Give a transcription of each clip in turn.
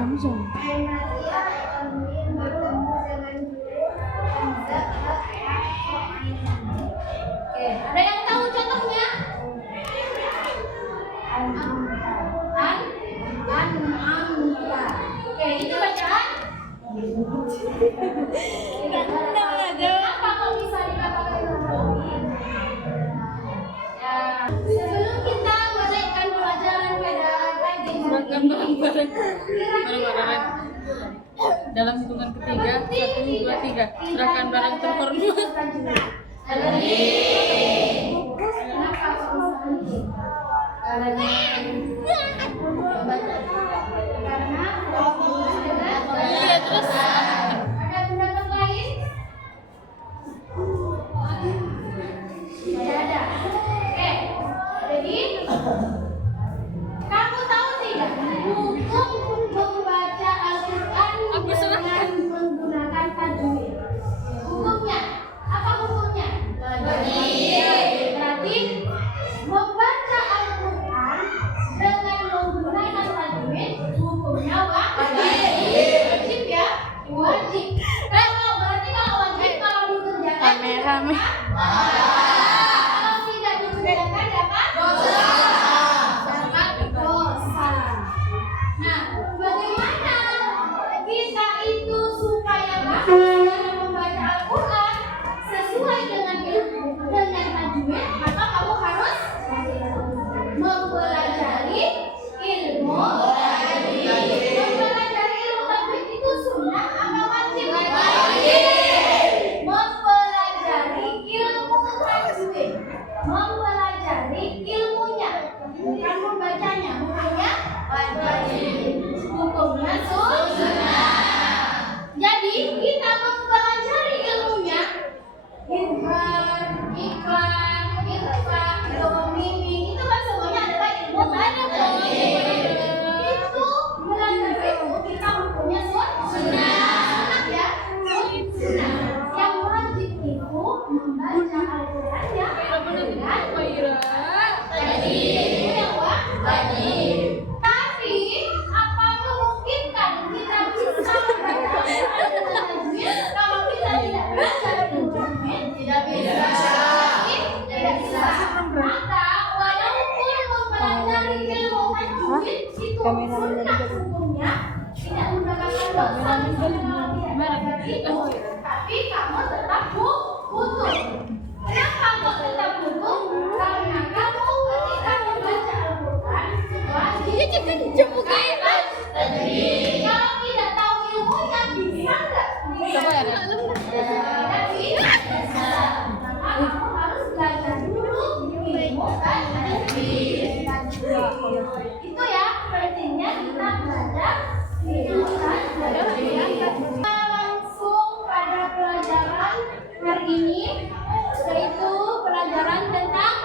Samsung. Oke, ada yang tahu contohnya? An'amta. Oke, ini bacaan. Apa kok bisa dikatakan ya, sebelum kita menaikkan pelajaran pada pagi barang-barang dalam hitungan ketiga 1, 2, 3 serahkan barang terhormat. Iya, terus ada pendapat lain? Tidak ada. Oke, jadi kamu tahu tidak hukum membaca Al-Quran dengan menggunakan tajwid? Hukumnya apa hukumnya? Berarti membaca Al-Quran dengan menggunakan tajwid hukumnya wajib ya? Wajib. Berarti kalau wajib kalau dikerjakan Rame-rame. kalau tidak dikerjakan dapat dosa. Nah, bagaimana kita itu supaya bagus dalam membaca Al-Quran sesuai dengan tajwid? Maka kamu harus mempelajari ilmu tajwid. Mempelajari ilmu tajwid itu sunnah atau wajib? Mempelajari ilmu tajwid, mempelajari ilmunya, bukan membacanya. Hukumnya wajib, hukumnya sunnah. Jadi kita mempelajari ilmunya, ikrar, ikhfa, domini, itu kan semuanya adalah ilmu tajwid. Itu belajar itu kita hukumnya sunnah ya, sunnah. Yang wajib itu membaca Al-Quran yang dengan tajwid. Yang wajib. Tapi apa memungkinkan kita bisa membaca Al-Quran dengan tajwid kalau kita tidak belajar ilmu tajwid? Tidak bisa. Tidak bisa. Maka walaupun mempelajari ilmu tajwid itu sunnah hukumnya, tidak mendapatkan dosa kalau tidak belajar itu, tapi kamu tetap butuh. Kenapa kok tetap butuh? Karena kamu ketika membaca Al-Quran wajib tajwid. Kalau tidak tahu ilmunya bisa nggak? Tidak bisa. Maka kamu harus belajar dulu ilmu tajwid. Itu ya pentingnya kita belajar ilmu tajwid. Langsung pada pelajaran hari ini, yaitu pelajaran tentang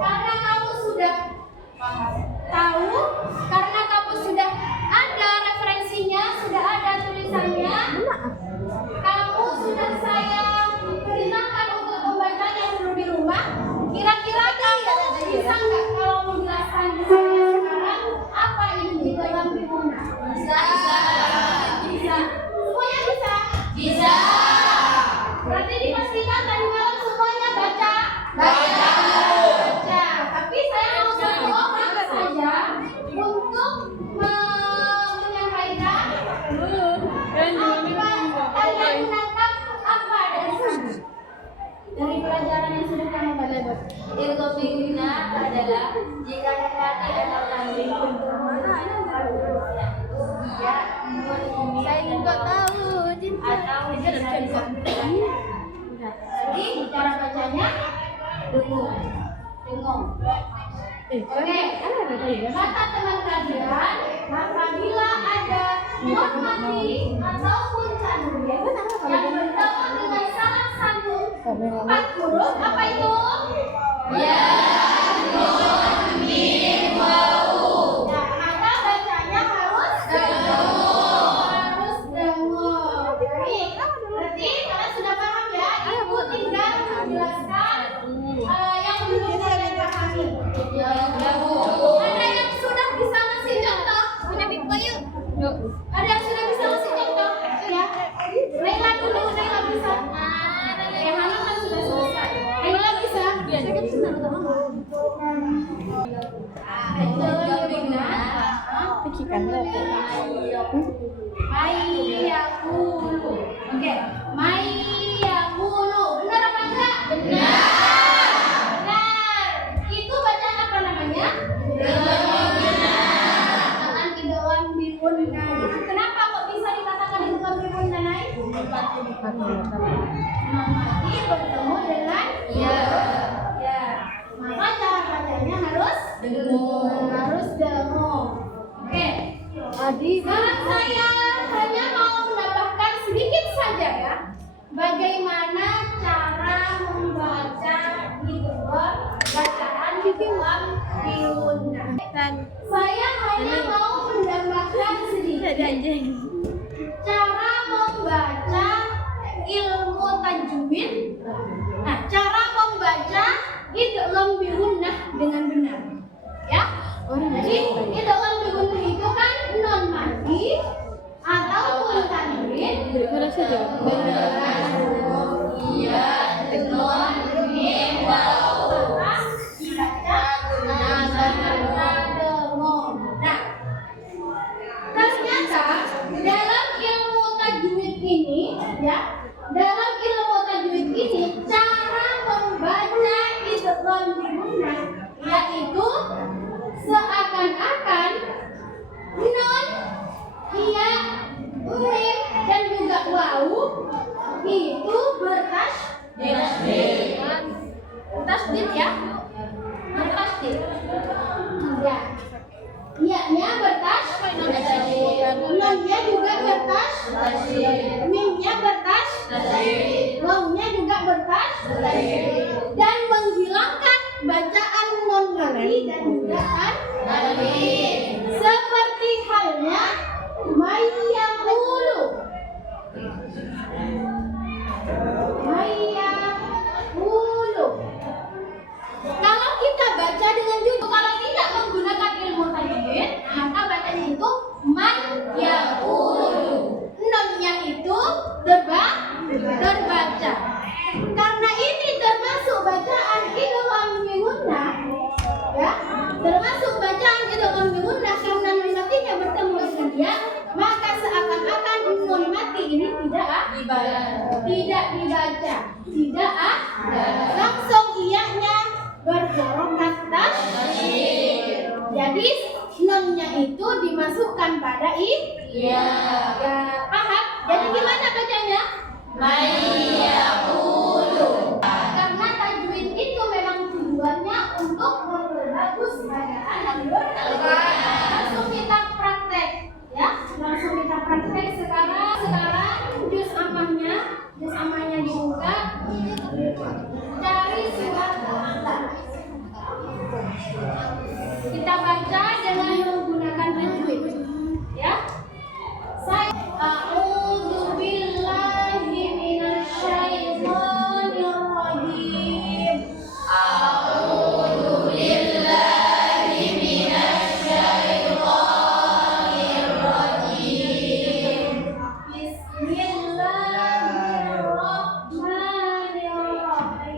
karena kamu sudah tahu, karena kamu sudah ada referensinya, sudah ada tulisannya, kamu sudah saya perintahkan untuk membacanya dulu di rumah. Kira-kira kamu bisa nggak kalau menjelaskan di saya sekarang apa itu di dalam Bimuna? Bisa. Semuanya bisa? Bisa. Berarti dipastikan tadi malam semuanya baca. Tapi saya mau satu orang saja untuk menyampaikan kalian menangkap apa dari sana, dari pelajaran yang sudah kami baca. Ilmu Bimuna adalah jika mendaki atau tampil untuk dia Saya juga tahu. atau Jadi cara bacanya dengung. Oke, kata teman kalian, apabila ada non mati ataupun tanwin yang bertemu dengan salah satu 4 huruf, apa itu? Ya, nun, mim, wawu. Nah, maka bacanya harus dengung. Baik, berarti kalian sudah paham ya? Ibu tinggal menjelaskan yang belum kalian pahami. Ada yang Pikikan Mayyakulu. Oke, mayyakulu. Benar apa enggak? Benar. Benar. Itu bacaan apa namanya? Bacaan idghaam bil gunnah. Kenapa kok bisa dikatakan idghaam bil gunnah, Nay? Mati bertemu dengan ya. Ya. Maka cara bacanya harus dengung. Oke. Sekarang saya hanya mau menambahkan sedikit saja ya, bagaimana cara membaca idghaam bacaan idghaam bil gunnah. Saya hanya mau menambahkan sedikit cara membaca ilmu tajwid. Nah, cara membaca idghaam bil gunnah dengan benar. Ya. Jadi idghaam bil gunnah itu kan non mati ataupun tanwin. Iya, non mim waw. Dibaca Nah, ternyata dalam ilmu tajwid ini ya, dalam ilmu tajwid ini cara membaca idghaam bil gunnah yaitu seakan-akan non, iya, mim dan juga waw itu bertasydid ya, bertasydid. Ya, iya-nya bertasydid, nonnya juga bertasydid, mimnya bertasydid, wawnya juga bertasydid, dan menghilangkan bacaan non mati dan juga tanwin. Seperti halnya mayyakulu. Mayyakulu. Kalau kita baca dengan judul, kalau tidak menggunakan ilmu tajwid, maka bacanya itu mayyakulu. Nonnya itu terbaca. Karena ini termasuk bacaan idghaam bil gunnah, ya, termasuk bacaan idghaam bil gunnah karena nun matinya bertemu dengan dia, maka seakan-akan nun mati ini tidak dibaca, langsung iyanya berharokat tasydid. Jadi nunnya itu dimasukkan pada ya, paham? Jadi gimana bacanya? Mayyakulu. Karena tajwid itu memang tujuannya untuk memperbagus bacaan dan berkalimat. Langsung kita praktek, ya. Langsung kita praktek sekarang juz amahnya dibuka. Cari surat Al-A'la. Kita baca dengan menggunakan tajwid, ya. Saya a'udzu billahi minasyaitonir rajim. A'udzu billahi minasyaitonir rajim. Bismillahirrahmanirrahim.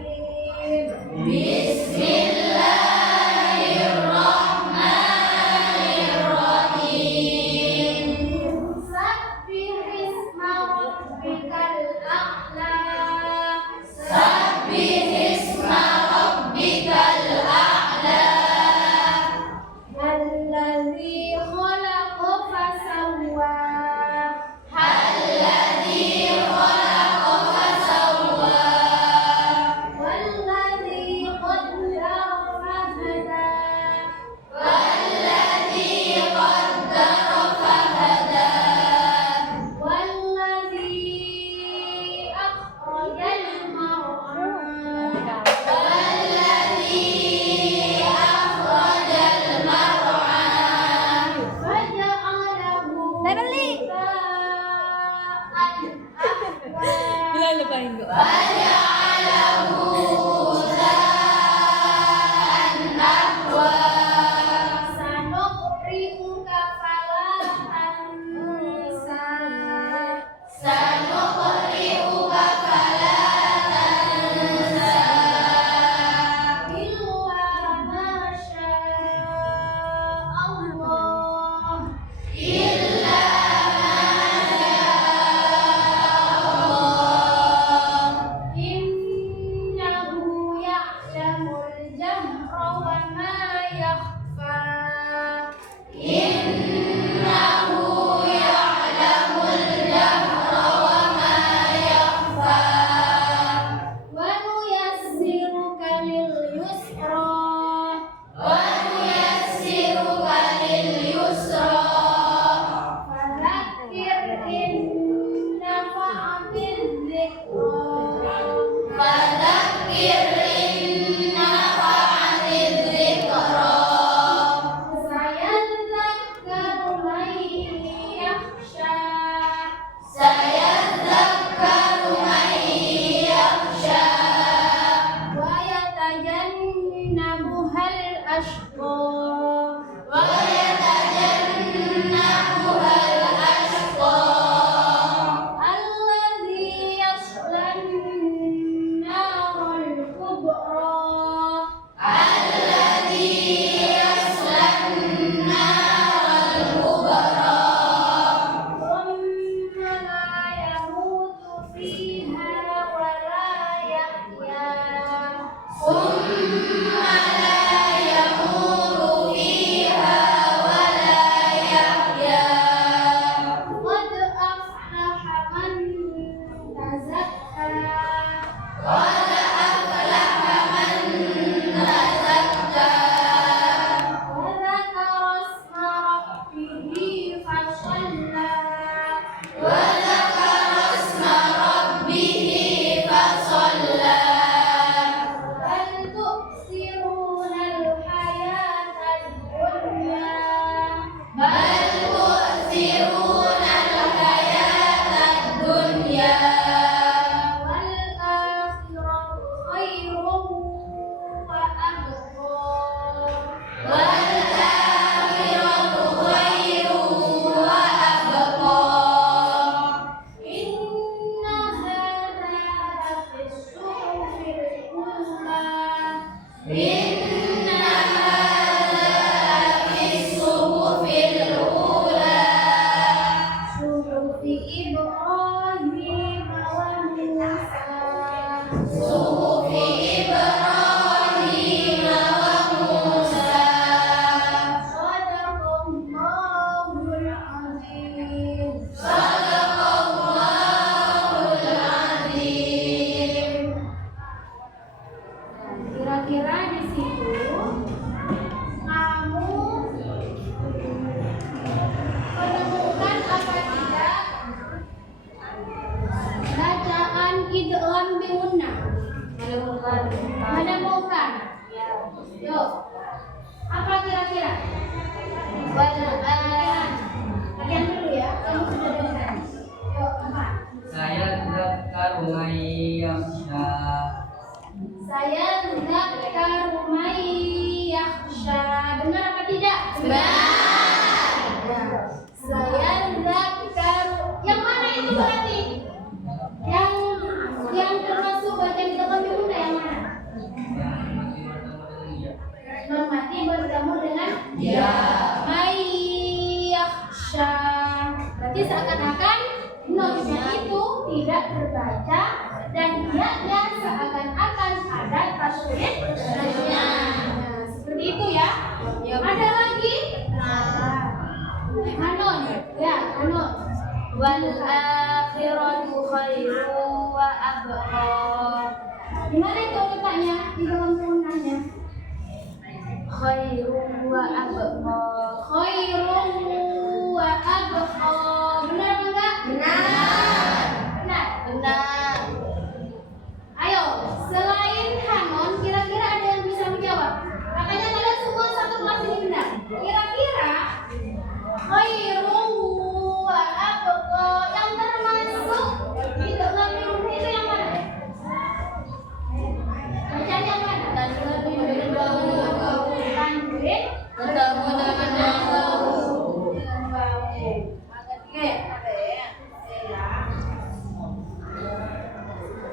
Inna hadza fi suhufil ula. Suhufi Ibrahim wa Musa. Suhufi Ibrahim wa Musa. Shadaqallahul azim. Shadaqallahul azim. Kira-kira di situ kamu menemukan apa tidak bacaan idgham bi gunnah? Menemukan. Yuk. Apa kira-kira? Kalian dulu ya. Kamu sudah dengar. Yuk, apa? Saya daftar Umayyah. Saya hendak ke rumah Yakhsha. Benar apa tidak? Benar. Saya hendak ke yang mana itu berarti? Yang termasuk bacaan di dalam Bunda yang mana? Mati bertemu dengan ya. Yakhsha. Berarti seakan-akan notnya itu tidak terbaca dan dia seakan-akan ada tasydidnya. Seperti itu ya. Ada lagi? Hanun. Ya, Hanun. Wal akhiratu khairu wa abqa. Di mana itu letaknya di dalam sunnahnya? Khairu wa abqa. Khairun wa abqa. Benar apa enggak? Benar. Benar. Benar. Ayo, selain Hanun, kira-kira ada yang bisa menjawab? Makanya kalian semua satu kelas ini benar. Kira-kira khairun wa abqa yang termasuk di dalam ilmu itu yang mana? Bacaan yang mana? Tanwin. Bertemu dengan Oke.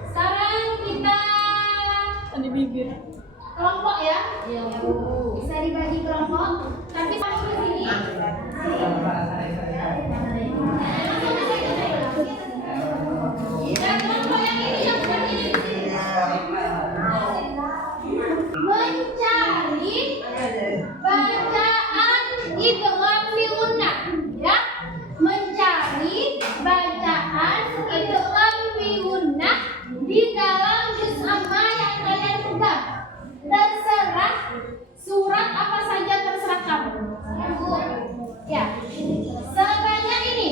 Sekarang kita Di bibir. kelompok ya. Iya, Bisa dibagi kelompok. Tapi kamu di sini. Dan kelompok yang ini yang seperti ini. Mencari bacaan idgham bi gunnah, ya. Mencari bacaan idgham bi gunnah di dalam juz amma yang kalian pegang. Terserah surat apa saja, terserah kamu. Ya. Sebanyak ini.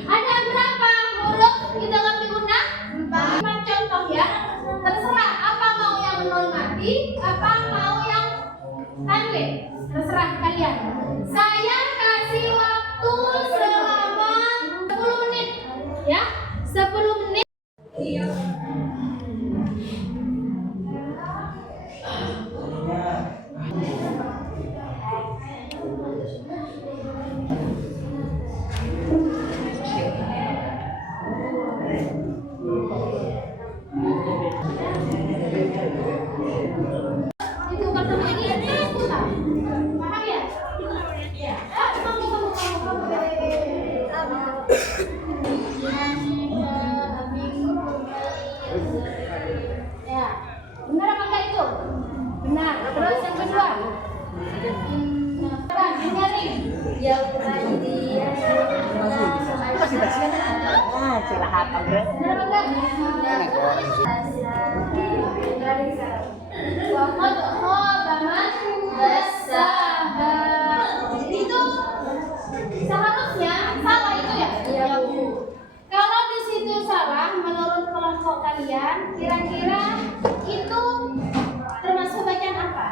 Ada berapa huruf idgham bi gunnah? 4 contoh ya. Terserah apa mau yang non mati, apa mau yang tanwin. Terserah kalian. Saya kasih waktu selama 10 menit. Ya. 10 menit. Itu pertama ini aku tahu. Paham ya? Kamu. Ya. Benar apa enggak itu? Benar. Terus yang kedua. Dengerin. Benar apa enggak? Waqad khaba man dassaha. Itu seharusnya salah itu ya? Iya, Bu. Kalau di situ salah menurut kelompok kalian, kira-kira itu termasuk bacaan apa?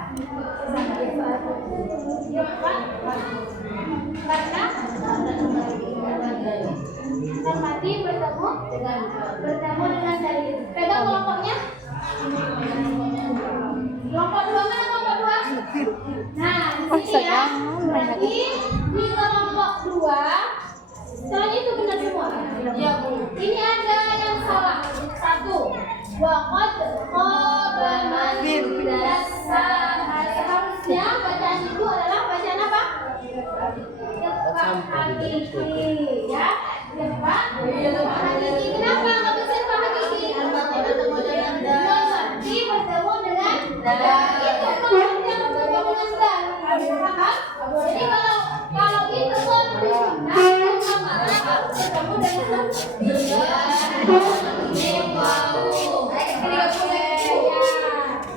Karena mati bertemu dengan dalil. Pegang kelompoknya. Kelompok 2 mana kelompok 2? Nah, di sini ya. Berarti di kelompok 2 soalnya itu benar semua. Ya, Bu. Ini ada yang salah. 1. Waqad khaba man dassaha.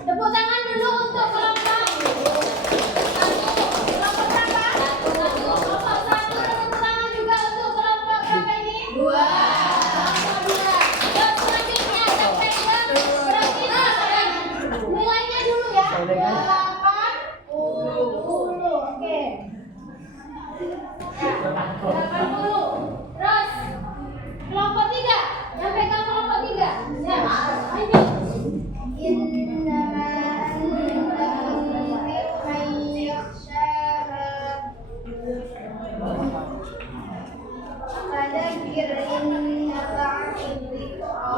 Tepuk tangan dulu untuk kelompok. Kelompok berapa? Kelompok 1. Tepuk tangan juga untuk kelompok berapa ini? 2. Kelompok 2. Yuk selanjutnya sampai berarti nilainya dulu ya. 80. Oke. 80. Terus kelompok 3. Yang pegang kelompok 3. Ya, ini. إنما أنت منذر من يخشاها فذكر إن نفعت الذكرى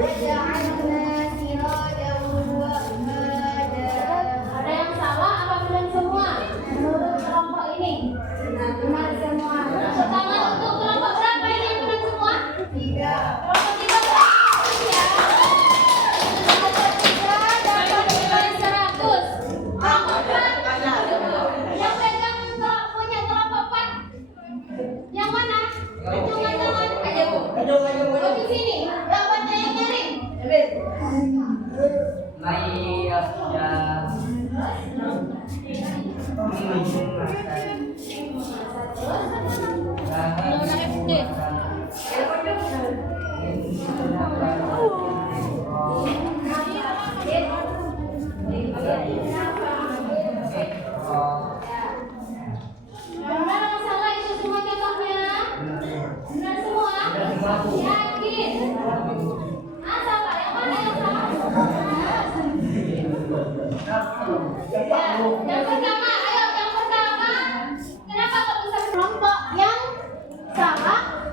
وجعلنا سراجا وهاجا. Ada yang salah apa benar semua? Menurut kelompok ini. Benar semua. Tepuk tangan untuk kelompok berapa ini yang benar semua? 3. Kelompok 3 berapa? Ya. Kelompok 3 dapat nilai 100. Kelompok 4. Yang pegang punya kelompok 4. Yang mana? Hitungan tangan. Oh, di sini. Yang baca yang nyari. Yang mana yang salah itu semua contohnya? Benar semua? Yakin? Salah. Yang mana yang salah? Ya, yang pertama, ayo yang pertama. Kenapa kok bisa kelompok yang salah?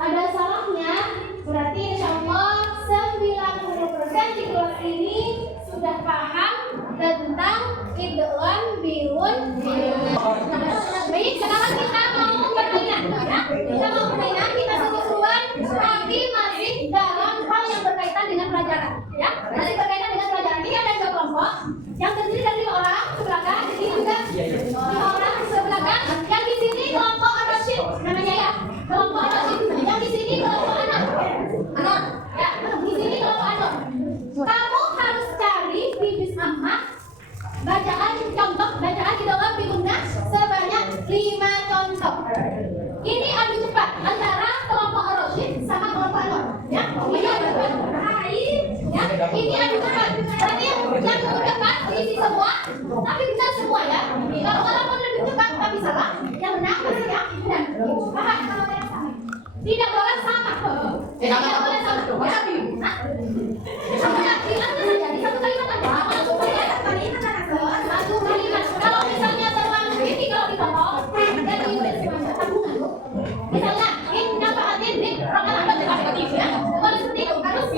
Ada salahnya. Berarti insya Allah 90% di kelas ini sudah paham tentang idghan biun. Baik, sekarang kita mau permainan. Ya? Kita mau permainan, kita seru-seruan, tapi masih dalam hal yang berkaitan dengan pelajaran. Ya, masih berkaitan dengan pelajaran. Ini ada 2 kelompok yang terdiri dari 5 orang sebelahkan, di sini juga 5 orang sebelahkan. Yang di sini kelompok Ar-Rasyid namanya ya, kelompok Ar-Rasyid. Yang di sini kelompok Anor. Ya, di sini kelompok Anor. Kamu harus cari bibis Ahmad bacaan contoh, bacaan idghan bi gunnah sebanyak 5 contoh. Ini adu cepat antara kelompok Ar-Rasyid sama kelompok Anor. Ya, ini adu cepat. Ya, ini adu cepat. Berarti yang dekat isi semua, tapi benar semua ya. Kalau walaupun lebih cepat tapi salah, yang benar pasti yang benar. Paham kalau yang salah? Tidak boleh sama. Tidak boleh sama. Hah? Sama bilang saja di satu kalimat aja. Langsung kalimat. Satu kalimat. Kalau misalnya terlalu ini kalau dipotong, jadi tabungan. Misalnya, ini nafa'at dzikr, orang ada negatif ya. Kalau seperti itu harus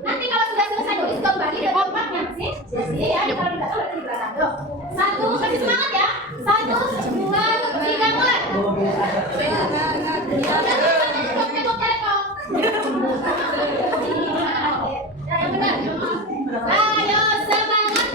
nanti kalau sudah selesai nulis kembali ke tempatnya sih. Jadi ya kalau tidak tahu di belakang. 1, kasih semangat ya. 1, 2, 3, mulai. Yang benar. Ayo semangat.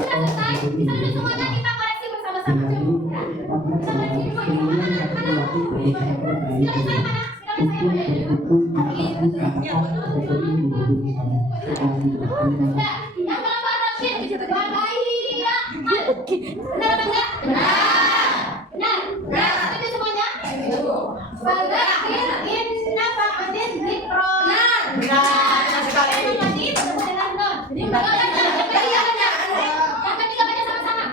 Sudah selesai? Bisa duduk semuanya, kita koreksi bersama-sama. Ya. Kita koreksi dulu ini. Mana? Sekali saya mana? Sudah. Yang keempat Rashid. Benar apa enggak? Benar. Benar. Setuju semuanya? Fadzakir in nafa'atin dzikra. Benar sekali. Yang ketiga baca sama-sama.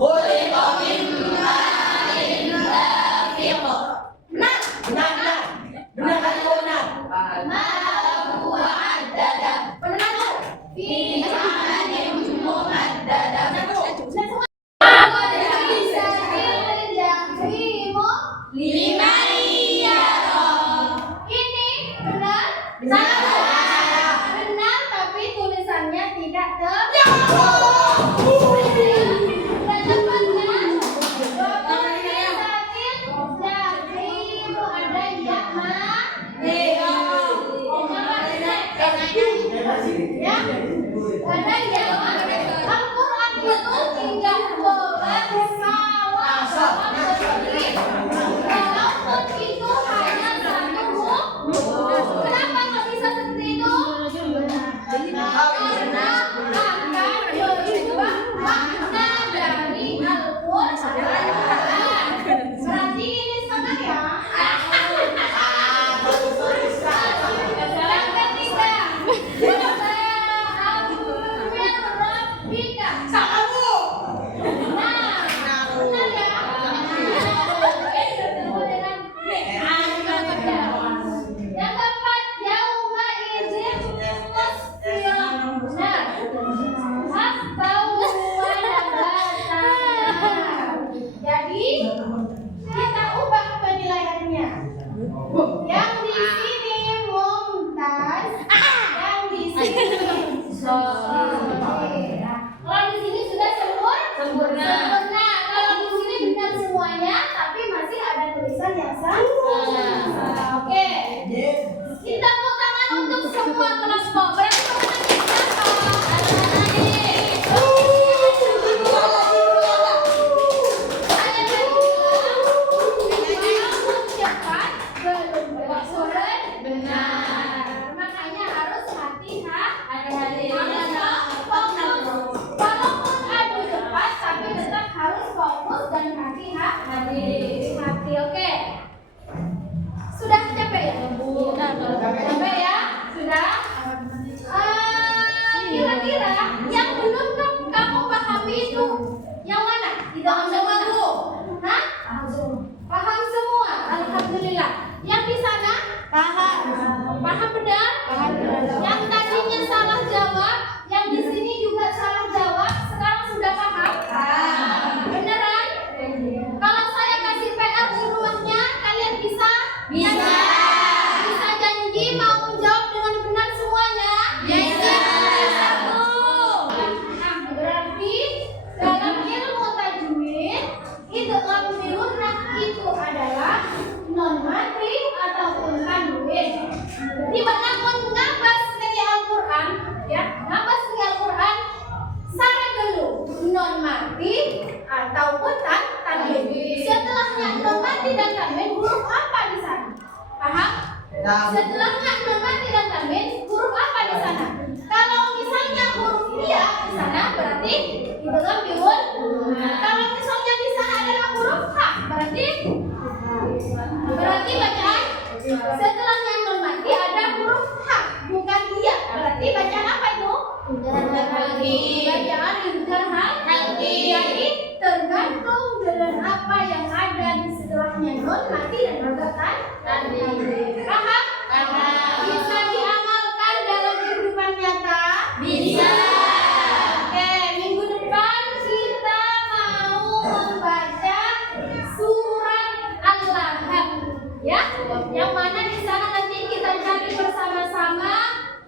Khuliqa min ma'in dafiq. Benar kan benar. Ma'ahu wa'addada. Benar tuh. Fi ma'anin mu'addada. Ini benar? Salah. Benar tapi tulisannya tidak Al-Quran itu 13 salah. Walaupun itu hanya satu huruf. Kenapa nggak bisa seperti itu? Karena akan berubah makna dari Al-Quran. Berarti ini sama ya. Yang ketiga, Rabbika. Sakamu. Nah, benar ya. Yang keempat, yauma idzin musfirah. Benar. Hasbau wa nabata. Jadi kita ubah penilaiannya. Yang di sini mumtaz, yang di sini kalau di sini sudah sempurna. Kalau di sini benar semuanya, tapi masih ada tulisan yang salah. Oke. Kita tepuk tangan untuk semua kelompok. Berarti pemenangnya siapa? Benar. Makanya harus hati-hati. Walaupun adu cepat, tapi tetap harus fokus dan hati-hati. Oke. Sudah capek ya? Capek ya? Sudah? Kira-kira yang belum kamu pahami itu yang mana? Di dalam semua bu? Hah? Paham semua. Alhamdulillah. Yang di sana? Paham benar? Yang tadinya salah jawab, yang di sini juga salah jawab, sekarang sudah paham? Beneran? Kalau saya kasih PR di rumahnya, kalian bisa? Bisa janji mau menjawab dengan benar semuanya? Bisa. Berarti dalam ilmu tajwid, idgham bil gunnah itu adalah non mati ataupun tanwin. Di mana ngabas dari Al-Quran, ya, ngabas dari Al-Quran sare dulu non mati ataupun tanwin. Setelahnya non mati dan tanwin, huruf apa di sana? Paham? Setelahnya non mati dan tanwin, huruf apa di sana? Kalau misalnya huruf dia di sana, berarti idgham bil gunnah. Kalau misalnya di sana adalah huruf ha, berarti bacaan setelahnya non mati ada huruf ha, bukan dia. Berarti bacaan apa itu? Bacaan idgham halqi. Jadi tergantung dengan apa yang ada di setelahnya non mati dan juga tanwin. Paham? Bisa diamalkan dalam kehidupan nyata? Bisa. Oke, minggu depan kita mau membaca surat Al-Lahab, ya, yang mana di sana nanti kita cari bersama-sama,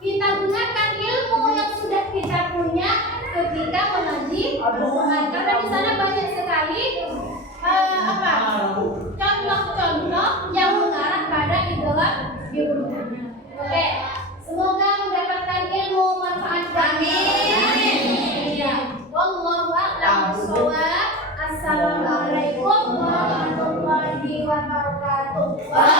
kita gunakan ilmu yang sudah kita punya ketika mengaji Al-Quran, karena di sana banyak sekali contoh-contoh yang mengarah pada idgham bil gunnah. Oke, semoga mendapatkan ilmu manfaat. Amin. Ya, wallahu wabarakatuh.